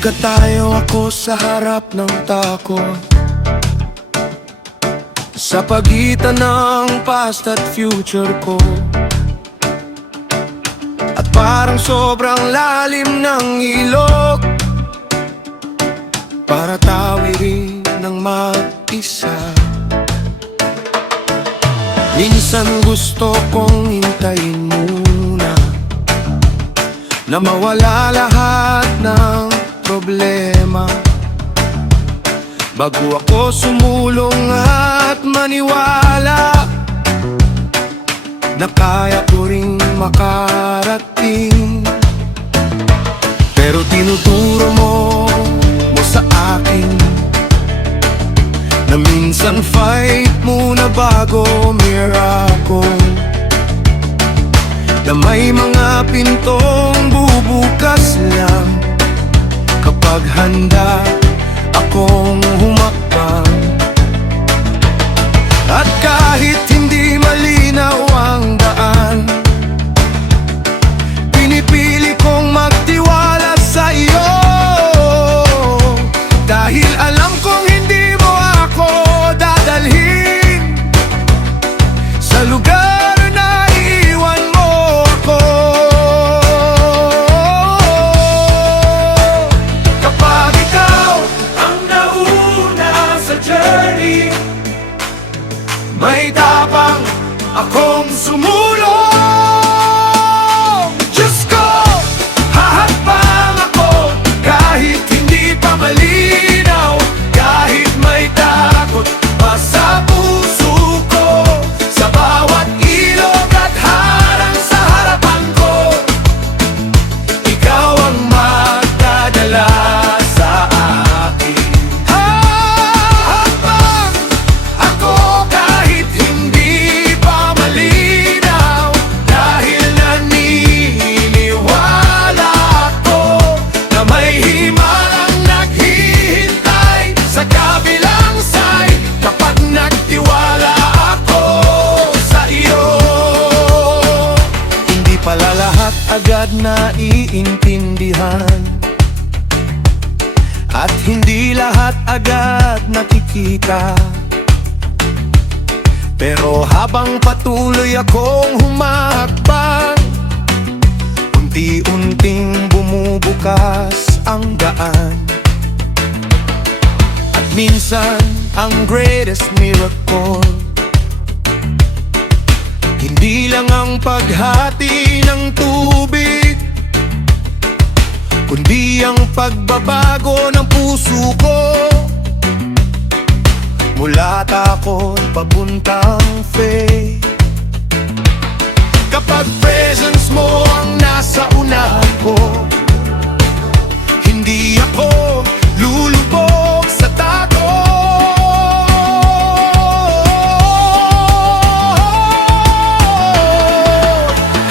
Nagkatayo ako sa harap ng takot, sa pagitan ng past at future ko. At parang sobrang lalim ng ilog, para tawirin ng mag-isa. Minsan gusto kong hintayin muna na mawala lahat ng problema, bago ako sumulong at maniwala na kaya ko ring makarating. Pero tinuturo mo sa akin na minsan fight muna bago miracle, na may mga pintong bubukas lang kapag handa akong humakbang. At kahit hindi malinaw ang daan, pinipili kong magtiwala sa iyo, dahil alam kong hindi mo ako dadalhin sa lugar na iiwan mo ako. Kapag ikaw ang nauna sa journey, may tapang akong sumulong. Diyos ko, hahakbang ako kahit hindi pa malinaw, kahit may takot pa sa puso ko, sa bawat ilog at harang sa harapan ko. Ikaw ang magdadala sa akin. Hahakbang ako kahit hindi pa malinaw, dahil naniniwala ako na may himalang naghihintay sa kabilang side kapag nagtiwala ako sa iyo. Hindi pala lahat agad naiintindihan, at hindi lahat agad nakikita. Pero habang patuloy akong humahakbang, unti-unting bumubukas ang daan. At minsan ang greatest miracle, hindi lang ang paghati ng tubig, kundi ang pagbabago ng puso ko, mula takot papuntang faith. Kapag presence mo ang nasa unahan ko, hindi ako lulubog sa takot.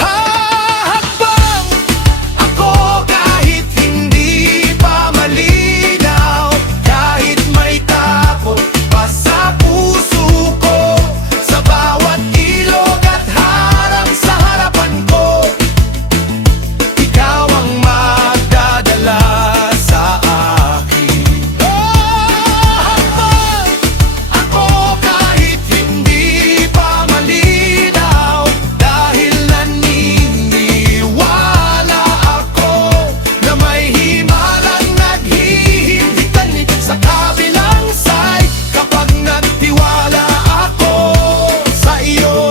Hahakbang ako kahit hindi pa malinaw, kahit may takot pa sa puso ko, sa bawat ilog at harang sa harapan ko. Ikaw ang magdadala sa akin. Hahakbang ako kahit hindi pa malinaw, dahil naniniwala ako na may himalang naghihintay sa kabilang side kapag nagtiwala ako sa iyo.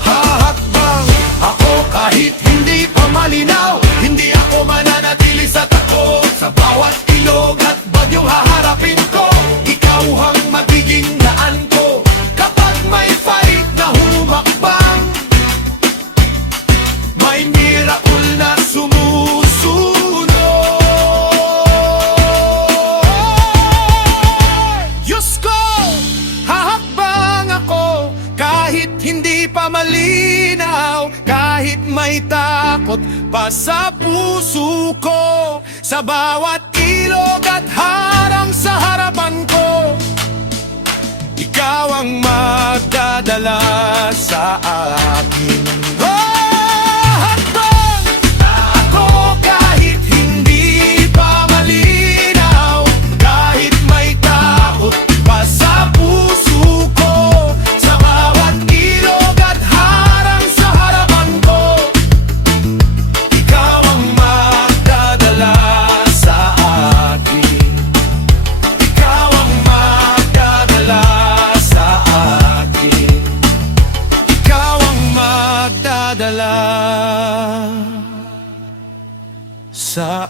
Hahakbang ako kahit hindi pa malinaw, hindi ako mananatili sa takot, sa bawat ilog at bagyong haharapin ko. Ikaw ang magiging daan ko kapag may fight na humakbang, may miracle na sumusunod. Diyos ko, hahakbang ako kahit hindi pa malinaw, kahit may takot pa sa puso ko, sa bawat ilog at harang sa harapan ko. Ikaw ang magdadala sa akin. Hakbang ako kahit hindi sa